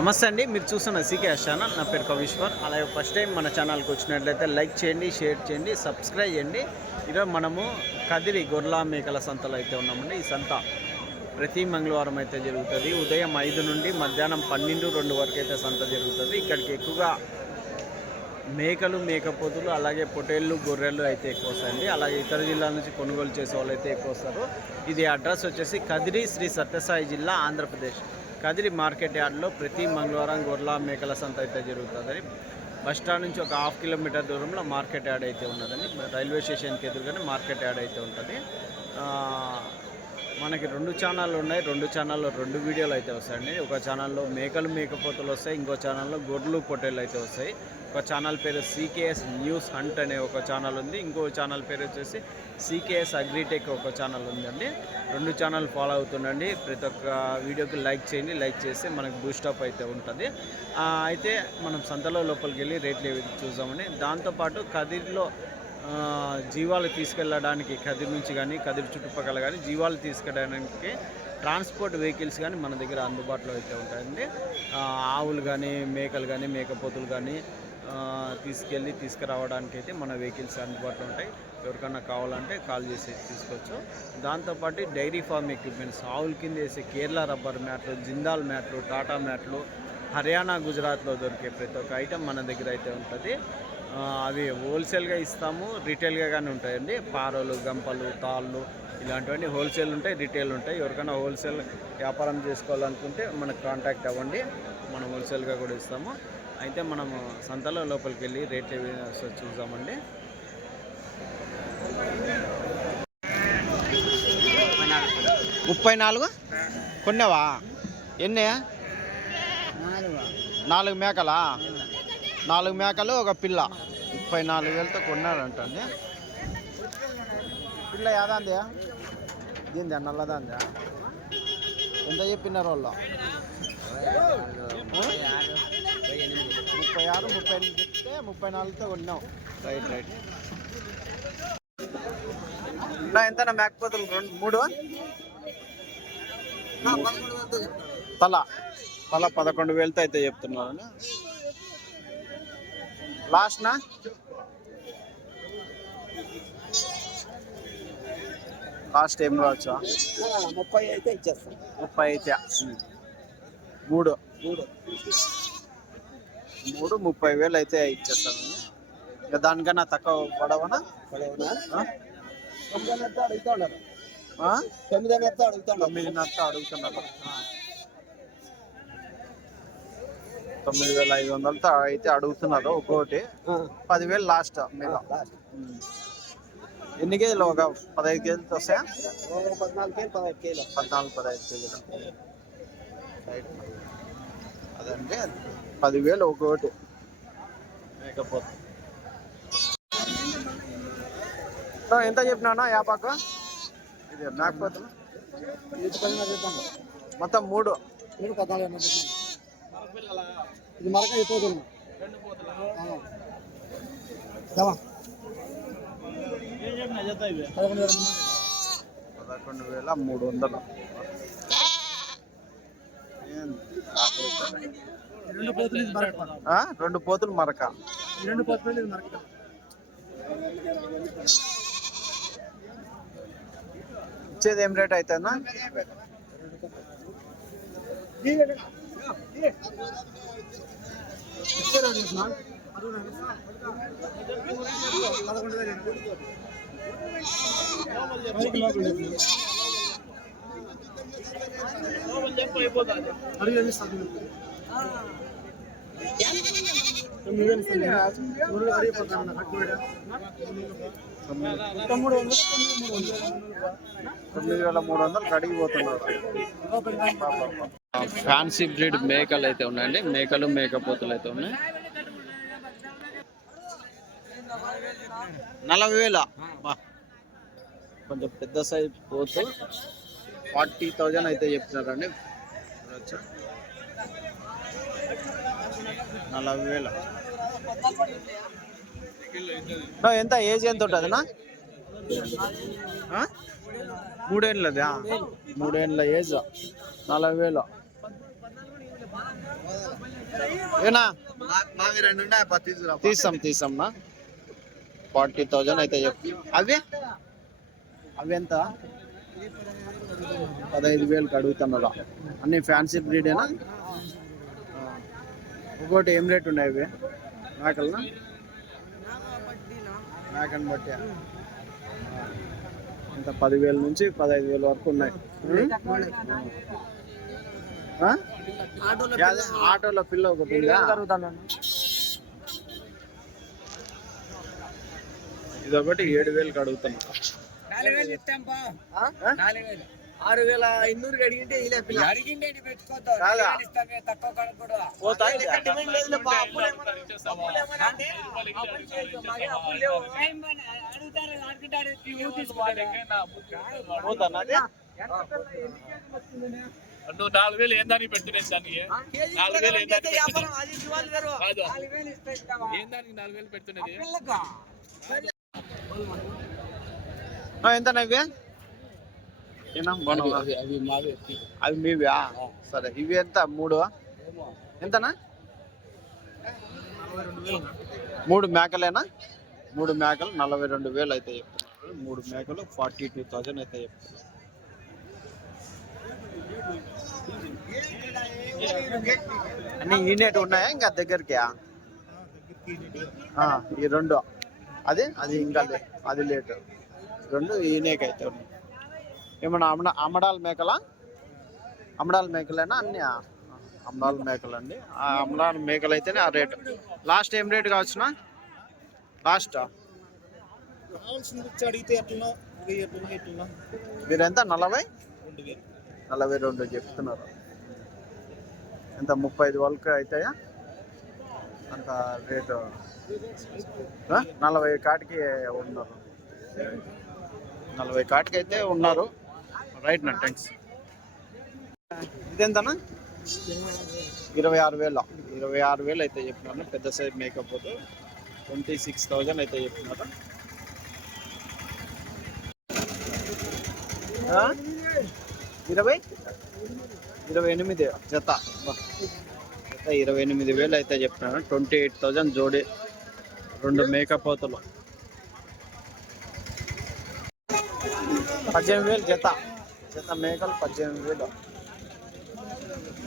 నమస్తే అండి. మీరు చూస్తున్న సీకే ఛానల్. నా పేరు కవీశ్వర్. అలాగే ఫస్ట్ టైం మన ఛానల్కి వచ్చినట్లయితే లైక్ చేయండి షేర్ చేయండి సబ్స్క్రైబ్ చేయండి. ఈరోజు మనము కదిరి గొర్లా మేకల సంతలో అయితే ఉన్నామండి. ఈ సంత ప్రతి మంగళవారం అయితే జరుగుతుంది. ఉదయం ఐదు నుండి మధ్యాహ్నం పన్నెండు రెండు వరకు అయితే సంత జరుగుతుంది. ఇక్కడికి ఎక్కువగా మేకలు మేకపోతులు అలాగే పొటేళ్ళు గొర్రెలు అయితే ఎక్కువ వస్తాయండి. అలాగే ఇతర జిల్లాల నుంచి కొనుగోలు చేసే వాళ్ళు అయితే ఎక్కువ వస్తారు. ఇది అడ్రస్ వచ్చేసి కదిరి శ్రీ సత్యసాయి జిల్లా ఆంధ్రప్రదేశ్. కదిరి మార్కెట్ యార్డ్లో ప్రతి మంగళవారం గొర్రెల మేకల సంత అయితే జరుగుతుంది బస్ స్టాండ్ నుంచి ఒక హాఫ్ కిలోమీటర్ దూరంలో మార్కెట్ యార్డ్ అయితే ఉన్నదండి రైల్వే స్టేషన్కి ఎదురుగానే మార్కెట్ యార్డ్ అయితే ఉంటుంది. మనకి రెండు ఛానళ్ళు ఉన్నాయి. రెండు ఛానల్లో రెండు వీడియోలు అయితే వస్తాయండి. ఒక ఛానల్లో మేకలు మేకపోతలు వస్తాయి. ఇంకో ఛానల్లో గొడ్లు పొట్టేలు అయితే వస్తాయి. ఒక ఛానల్ పేరు సీకేఎస్ న్యూస్ హంట్ అనే ఒక ఛానల్ ఉంది. ఇంకో ఛానల్ పేరు వచ్చేసి సీకేఎస్ అగ్రిటెక్ ఒక ఛానల్ ఉందండి. రెండు ఛానల్ ఫాలో అవుతుండండి. ప్రతి ఒక్క వీడియోకి లైక్ చేయండి. లైక్ చేస్తే మనకు బూస్టప్ అయితే ఉంటుంది. అయితే మనం సంతలో లోపలికి వెళ్ళి రేట్లు చూద్దామని దాంతోపాటు కదిరిలో జీవాలు తీసుకెళ్ళడానికి కదిరి నుంచి కానీ కదిరి చుట్టుపక్కల కానీ జీవాలు తీసుకెళ్ళడానికి ట్రాన్స్పోర్ట్ వెహికల్స్ కానీ మన దగ్గర అందుబాటులో అయితే ఉంటాయండి. ఆవులు కానీ మేకలు కానీ మేకపోతులు కానీ తీసుకెళ్ళి తీసుకురావడానికి అయితే మన వెహికల్స్ అందుబాటులో ఉంటాయి. ఎవరికన్నా కావాలంటే కాల్ చేసి తీసుకోవచ్చు. దాంతోపాటు డైరీ ఫార్మ్ ఎక్విప్మెంట్స్ ఆవుల కింద వేసే కేరళ రబ్బర్ మ్యాట్లు జిందాల్ మ్యాట్లు టాటా మ్యాట్లు హర్యానా గుజరాత్లో దొరికే ప్రతి ఒక్క ఐటెం మన దగ్గర అయితే ఉంటుంది. అవి హోల్సేల్గా ఇస్తాము రీటైల్గా కానీ ఉంటాయండి. పారలు గంపలు తాళ్ళు ఇలాంటివన్నీ హోల్సేల్ ఉంటాయి రీటైల్ ఉంటాయి. ఎవరికైనా హోల్సేల్ వ్యాపారం చేసుకోవాలనుకుంటే మనకు కాంటాక్ట్ అవ్వండి. మనం హోల్సేల్గా కూడా ఇస్తాము. అయితే మనము సంతలో లోపలికి వెళ్ళి రేట్లు ఏవి చూద్దామండి. ముప్పై నాలుగు? కొన్నావా? ఎన్ని నాలుగు మేకలా? నాలుగు మేకలు ఒక పిల్ల. ముప్పై నాలుగు వేలతో కొన్నారంటండి పిల్ల యాదాంది? దీంది నల్లదాంది? ఎంత చెప్పినారు వాళ్ళు? ముప్పై ఆరు ముప్పై ఎనిమిది చెప్తే ముప్పై నాలుగుతో కొన్నాం రైట్ రైట్. నా ఎంత మేకపోతులు రెండు మూడు? తల. తల పదకొండు వేలతో అయితే చెప్తున్నారు లాస్ట్నా లాస్ట్ ఏం కావచ్చా? ముప్పై అయితే ఇచ్చేస్తాం ముప్పై అయితే మూడు. మూడు మూడు ముప్పై వేలు అయితే ఇచ్చేస్తాను. ఇంకా దానికన్నా తక్కువ పడవనా? పడవనా? తొమ్మిది అడుగుతా ఉన్నారు ఆ? తొమ్మిది అడుగుతా ఉన్నారు తొమ్మిదిన్నర అడుగుతున్నారు తొమ్మిది వేల ఐదు వందలతో అయితే అడుగుతున్నారు ఒక్కొక్కటి పదివేలు లాస్ట్ ఉమ్. ఎన్ని కేజీలు? ఒక పదహైదు కేజీలతో వస్తాయా? పద్నాలుగు కేలు పదహైదు కేలు పద్నాలుగు పదహైదు కేజీలు. అదండి. పదివేలు ఒక్కొక్కటి మేకపోతే సో ఎంత చెప్పినా యాపాకు? ఇది చెప్తాం మొత్తం మూడు. పద్నాలుగు. ఇది మరక అయిపోతుంది పదకొండు వేల ముందు. పదకొండు వేల మూడు వందలు? ఈ రెండు పోతులు మరక? రెండు పోతులు ఈ మరక. ఇచ్చేది ఏం రేట్ అవుతుందా పదకొండు వేలు అడుగు ఎన్ని ఇస్తాను తొమ్మిది వేలు మూడు వందలు తొమ్మిది ఫ్యాన్సీ బ్రీడ్ మేకలు అయితే ఉన్నాయండి. మేకలు మేకపోతులు అయితే ఉన్నాయి. నలభై వేల. కొంచెం పెద్ద సైజ్ పోతు. ఫార్టీ థౌజండ్ అయితే చెప్తున్నారండి? నలభై వేల. ఎంత? ఏజ్ ఎంత ఉంటుందినా మూడేళ్ళదా మూడేళ్ళ ఏజ్. నలభై వేలు. ఏనా? మావి రెండు ఉన్నాయి పది తీసుకురా. తీసాం తీసాంనా ఫార్టీ థౌజండ్ అయితే చెప్పు. అవి అవి ఎంత? పదహైదు వేలకు అడుగుతున్నారా అన్ని ఫ్యాన్సీ బ్రీడేనా? ఇంకోటి ఏం రేట్ ఉన్నాయి ఇవి మేకలనా? మేకని బట్టి. ఇంత పదివేల నుంచి పదహైదు వేల వరకు ఉన్నాయి. ఆటోలో పిల్ల ఒకటి ఉందా? ఇది ఒకటి ఏడు వేలకు అడుగుతున్నా ఆరు వేల ఐనూరు అడిగింటే ఇలా పిల్ల. కాదా? తక్కువ నువ్వు నాలుగు వేలు ఏం దానికి పెడుతున్నాయి దానికి? నాలుగు వేలు. కాదు. నాలుగు వేలు పెడుతున్నది? బాగున్నావా? అవి మావే. అవి మీవా సరే. ఇవి ఎంత? మూడు? ఎంతనా? మూడు మేకలేనా? మూడు మేకలు నలభై రెండు వేలు అయితే చెప్తున్నారు. మూడు మేకలు ఫార్టీ టూ థౌజండ్ అయితే చెప్తున్నారు. అన్ని యూనిట్ ఉన్నాయా? ఇంకా దగ్గరికి? ఈ రెండు. అది? అది ఇంకా అది లేట్. రెండు ఈనేకి అయితే ఉన్నాయి. ఏమన్నా అమ్మడ అమ్మడాల మేకలా? అమ్మడాల మేకలేనా అన్ని అమ్మడాల మేకలు అండి ఆ అమ్మడాల మేకలు అయితేనే ఆ రేటు. లాస్ట్ ఏం రేటు కావచ్చునా? లాస్ట్. మీరు ఎంత? నలభై. నలభై రెండు చెప్తున్నారు. ఎంత? ముప్పై ఐదు వరకు అవుతాయా అంత రేటు. నలభై కాటికి ఉన్నారు. నలభై కాటికి అయితే ఉన్నారు. రైట్ నా థ్యాంక్స్ ఇదేంతనా? ఇరవై ఆరు వేల. ఇరవై ఆరు వేలు అయితే చెప్పినారు పెద్ద సైజ్ మేకప్ ట్వంటీ సిక్స్ థౌజండ్ అయితే చెప్పినారు Huh? ఇరవై? ఇరవై ఎనిమిది జత. జత ఇరవై ఎనిమిది వేలు అయితే చెప్తున్నాను ట్వంటీ ఎయిట్ థౌజండ్ జోడి రెండు మేకపోతలు. పద్దెనిమిది వేలు జత. జత మేకలు పద్దెనిమిది వేలు.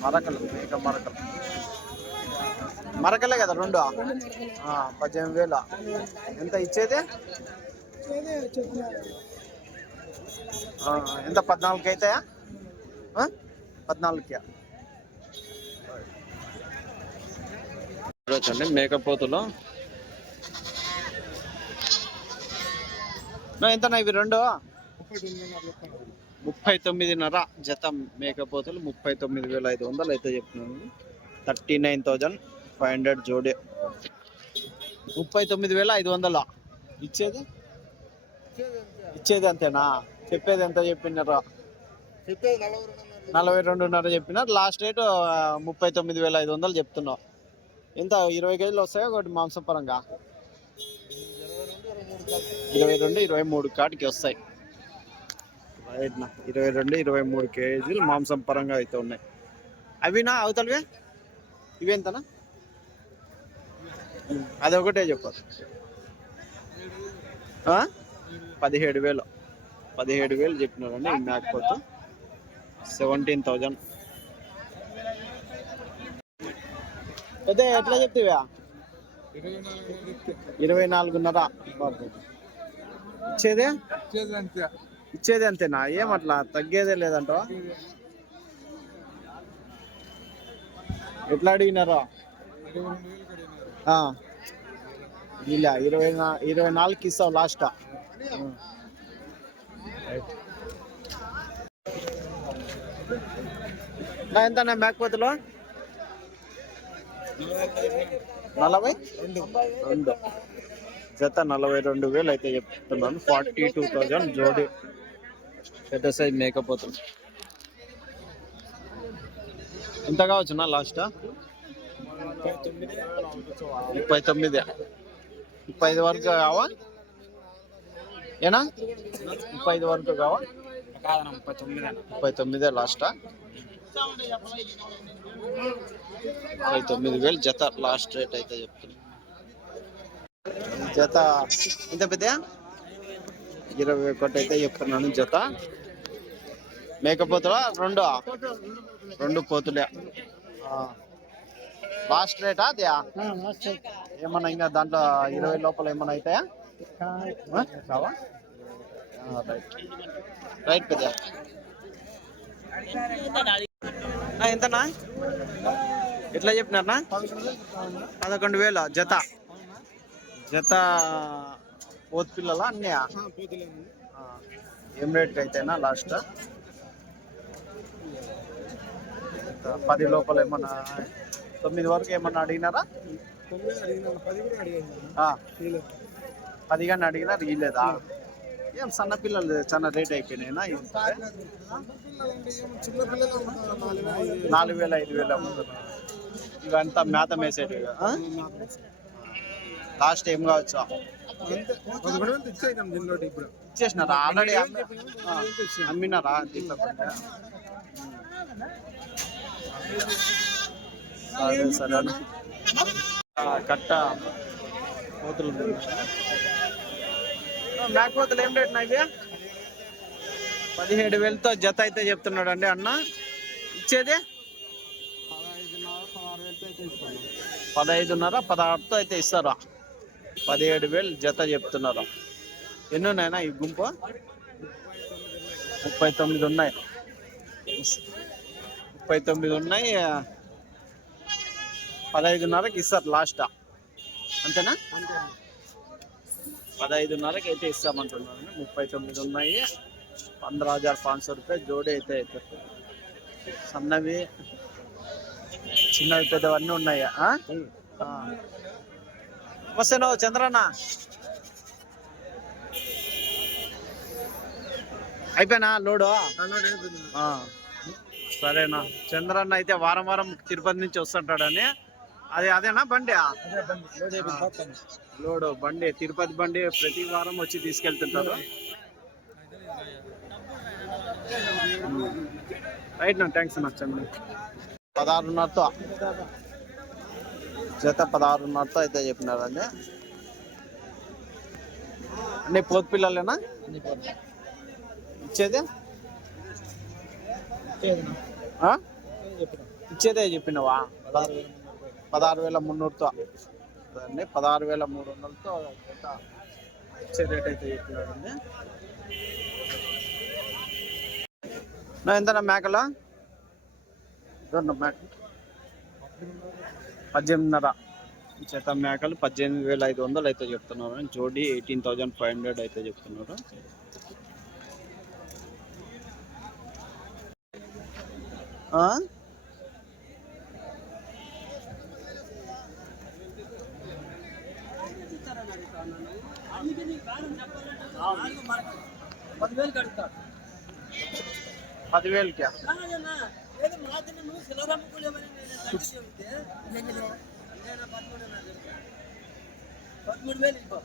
మరకలు మేక మరకలు. మరకలే కదా రెండు? పద్దెనిమిది వేలు. ఎంత ఇచ్చేది? ఎంత? పద్నాలుగు అవుతాయా పద్నాలుగుకి. చూడండి మేకపోతులు ఎంత ఇవి రెండు? ముప్పై తొమ్మిదిన్నర జత మేకపోతులు ముప్పై తొమ్మిది వేల ఐదు వందలు అయితే చెప్తున్నాను. Thirty nine thousand five hundred జోడే. ముప్పై తొమ్మిది వేల ఐదు వందల? ఇచ్చేది? ఇచ్చేది అంతేనా? చెప్పేది ఎంత చెప్పినారా? నలభై రెండున్నర చెప్పినారు లాస్ట్ రేట్ ముప్పై తొమ్మిది వేల ఐదు వందలు చెప్తున్నావు. ఎంత ఇరవై కేజీలు వస్తాయా ఒకటి మాంసపరంగా? ఇరవై రెండు ఇరవై మూడు ఇరవై రెండు ఇరవై కలిపి మూడు కాటికి వస్తాయి. ఇరవై రెండు ఇరవై మూడు కేజీలు మాంసం పరంగా అయితే ఉన్నాయి. అవినా అవతలవే? ఇవి ఎంతనా అది ఒకటే చెప్పారు ఆ? పదిహేడు వేలు. పదిహేడు వేలు చెప్పినారండి మేకపోతు. సెవెంటీన్ థౌజండ్ అదే ఎట్లా చెప్తావా? ఇరవై నాలుగున్నర. ఇచ్చేదే ఇచ్చేది? అంతే. ఇచ్చేది అంతేనా? ఏమట్లా తగ్గేదే లేదంటవా? ఎట్లా అడిగినారో. ఇలా ఇరవై ఇరవై నాలుగుకి ఇస్తావు లాస్ట్ ఎంత మేకపోతులు నలభై? రెండు. జత నలభై రెండు వేలు అయితే చెప్తున్నాను. ఫార్టీ టూ థౌజండ్ జోడి. పెద్ద సైజ్ మేకపోతులు ఎంత కావచ్చు లాస్ట్ ముప్పై తొమ్మిది. ముప్పై ఐదు వరకు కావా? ఏనా? ముప్పై ఐదు వరకు కావా? ముప్పై తొమ్మిది ముప్పై తొమ్మిదే లాస్టా ఇరవై తొమ్మిది వేలు జత లాస్ట్ రేట్ అయితే చెప్తున్నా. జత ఎంత పెద్ద ఇరవై ఒకటి అయితే చెప్తున్నాను జత. మేకపోతులా? రెండు? రెండు పోతులే. లాస్ట్ రేటా అదే? ఏమన్నా ఇంకా దాంట్లో ఇరవై లోపల ఏమన్నా అవుతాయా కావా రైట్. రైట్ పెద్ద ఎంతనా ఎట్లా చెప్పినారనా పదకొండు వేలు జత. జత పోతు పిల్లలా అన్నయా ఆ, ఏం రేట్కి అయితేనా లాస్ట్? పది లోపల ఏమన్నా తొమ్మిది వరకు ఏమన్నా అడిగినారా? పది కానీ అడిగినా ఇయ్యలేదా ఏం సన్న పిల్లలు చాలా రేట్ అయిపోయినాయినా నాలుగు వేల ఐదు వేల ఇవంతా మేత మేసేటి లాస్ట్ ఏం కావచ్చు? ఇచ్చేసినారా? ఆల్రెడీ అమ్మినారా దీంట్లో సరే సరే. కట్ట కోతులు ఉన్నాయి. ఏం రేట్ ఇవి? పదిహేడు వేలతో జత అయితే చెప్తున్నాడు అండి అన్న. ఇచ్చేది? పదహైదున్నర పదహారుతో అయితే ఇస్తారా? పదిహేడు వేలు జత చెప్తున్నారు. ఎన్ని ఉన్నాయన్నా ఈ గుంపు? ముప్పై తొమ్మిది ఉన్నాయి. ముప్పై తొమ్మిది ఉన్నాయి. పదహైదున్నరకి ఇస్తారు లాస్టా అంతేనా? పదహైదున్నరకి అయితే ఇస్తామంటున్నారని ముప్పై తొమ్మిది ఉన్నాయి. పంద్ర హజార్ పాంచ్ సో రూపాయ జోడీ అయితే అవుతుంది సన్నవి చిన్నవి పెద్దవన్నీ ఉన్నాయా? నమస్తే చంద్రన్న. అయిపోయినా లోడు? సరేనా. చంద్రన్న అయితే వారం వారం తిరుపతి నుంచి వస్తుంటాడని అది అదేనా బండి? లోడు బండి తిరుపతి బండి ప్రతి వారం వచ్చి తీసుకెళ్తుంటారు? రైట్ నా థ్యాంక్స్ అన్న చంద్ర పదహారున్నరతో. జత పదహారున్నరతో అయితే చెప్పినారండి. అన్ని పోతు పిల్లలేనా? ఇచ్చేదే? ఇచ్చేదే చెప్పినవా? పదహారు వేల మున్నూరుతో అదండి పదహారు వేల మూడు వందలతో ఇచ్చే రేట్ అయితే చెప్పినాడండి. ఎంతనా మేకల? మేక. పద్దెనిమిదిన్నర. చేత మేకలు పద్దెనిమిది వేల ఐదు వందలు అయితే చెప్తున్నారు. జోడీ ఎయిటీన్ థౌజండ్ ఫైవ్ హండ్రెడ్ అయితే చెప్తున్నారు. ఆ? పదివేలకి పదమూడు వేలు ఇవ్వ.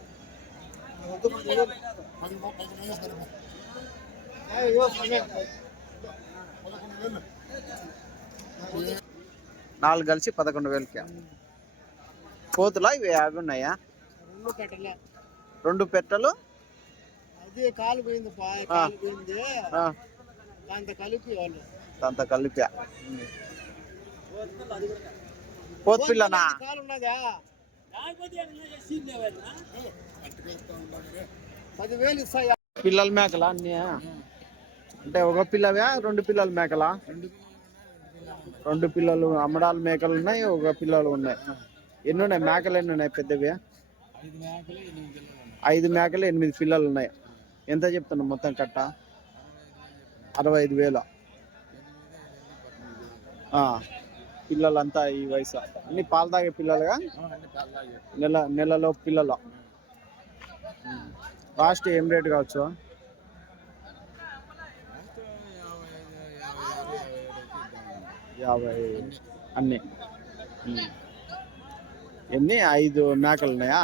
నాలుగు కలిసి పదకొండు వేలకి. కోతులా ఇవి అవి ఉన్నాయా? రెండు పెట్టలు? అది కాలు పోయింది కాలు పోయింది. దాంతో కలిపి వాళ్ళు. కలిపా. పోతు పిల్లనా కాలు ఉన్నదా? పదివేలు ఇస్తాయా? పిల్లల మేకలా అన్నీ? అంటే ఒక పిల్లవా రెండు పిల్లల మేకలా? రెండు పిల్లలు అమ్మడాల మేకలు ఉన్నాయి ఒక పిల్లలు ఉన్నాయి. ఎన్ని ఉన్నాయి? మేకలు ఎన్ని ఉన్నాయి? పెద్దవి? ఐదు మేకలు ఎనిమిది పిల్లలు ఉన్నాయి. ఎంత చెప్తున్నావు మొత్తం కట్ట? అరవై ఐదు వేలు. పిల్లలంతా ఈ వయసు. అన్ని పాలు తాగే పిల్లలుగా? నెల నెలలో పిల్లలు. లాస్ట్ ఏం రేట్ కావచ్చు? యాభై. అన్నీ. ఎన్ని? ఐదు మేకలు ఉన్నాయా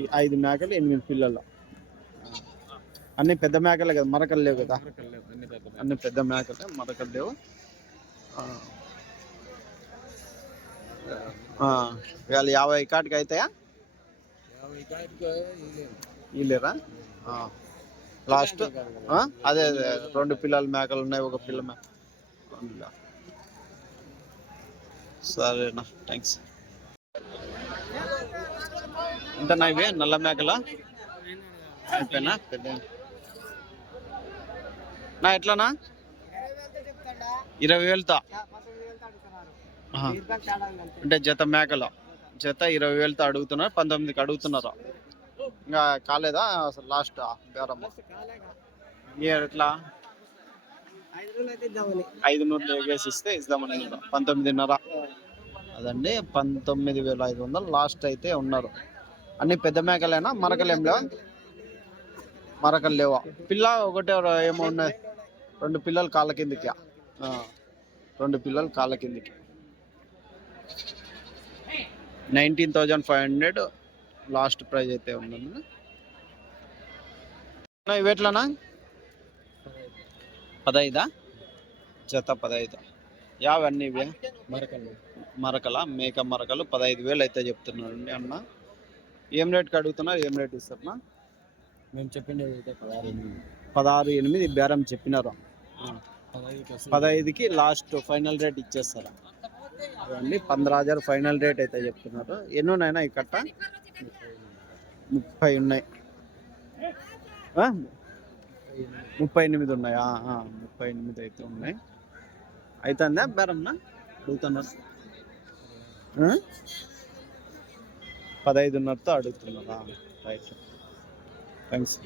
ఈ ఐదు మేకలు ఎనిమిది పిల్లలు. అన్ని పెద్ద మేకలే కదా మరకలు లేవు కదా. అన్ని పెద్ద మేకలే. మరకలు లేవు. ఇవాళ యాభై కాటికి అవుతాయా ఇల్లేరా లాస్ట్ అదే అదే రెండు పిల్లల మేకలు ఉన్నాయి ఒక పిల్ల మేక. సరేనా థ్యాంక్స్ ఎంతనా ఇవి నల్ల మేకల? అయిపోయినా? పెద్ద నా ఎట్లానా? ఇరవై వేలతో? అంటే జత మేకలో. జత ఇరవై వేలతో అడుగుతున్నారు పంతొమ్మిదికి అడుగుతున్నారు. ఇంకా కాలేదా అసలు లాస్ట్ బేరం? ఎట్లా? ఐదు నూరు వేసి ఇస్తే పంతొమ్మిదిన్నర. అదండి పంతొమ్మిది వేల ఐదు వందలు లాస్ట్ అయితే ఉన్నారు. అన్ని పెద్ద మేకలేనా? మరకలేం లేవా? మరకలు లేవా? పిల్ల ఒకటే ఏమో ఉన్నాయి. రెండు పిల్లలు కాళ్ళ కిందికి. రెండు పిల్లలు కాళ్ళ కిందికి. Nineteen thousand five hundred last price అయితే ఉందండి ఇవి ఎట్లానా పదైదా? జత పదైదు. యావన్నీ ఇవే? మరకలు. మరకల? మేక మరకలు పదహైదు వేలు అయితే చెప్తున్నారండి అన్న. ఏం రేట్కి అడుగుతున్నారు? ఏం రేట్ ఇస్తారన్నా? మేము ఎనిమిది. పదహారు ఎనిమిది బేరం చెప్పినారు. పదహైదుకి లాస్ట్ ఫైనల్ రేట్ ఇచ్చేస్తారు? అదండి పంద్రా హజార్ ఫైనల్ రేట్ అయితే చెప్తున్నారు. ఎన్ని ఉన్నాయినా ఈ కట్ట? ముప్పై ఉన్నాయి? ముప్పై ఎనిమిది ఉన్నాయా? ముప్పై ఎనిమిది అయితే ఉన్నాయి. అవుతుందా బేరమ్నా అడుగుతున్నారు? పదహైదున్నరతో అడుగుతున్నారా? రైట్. థ్యాంక్స్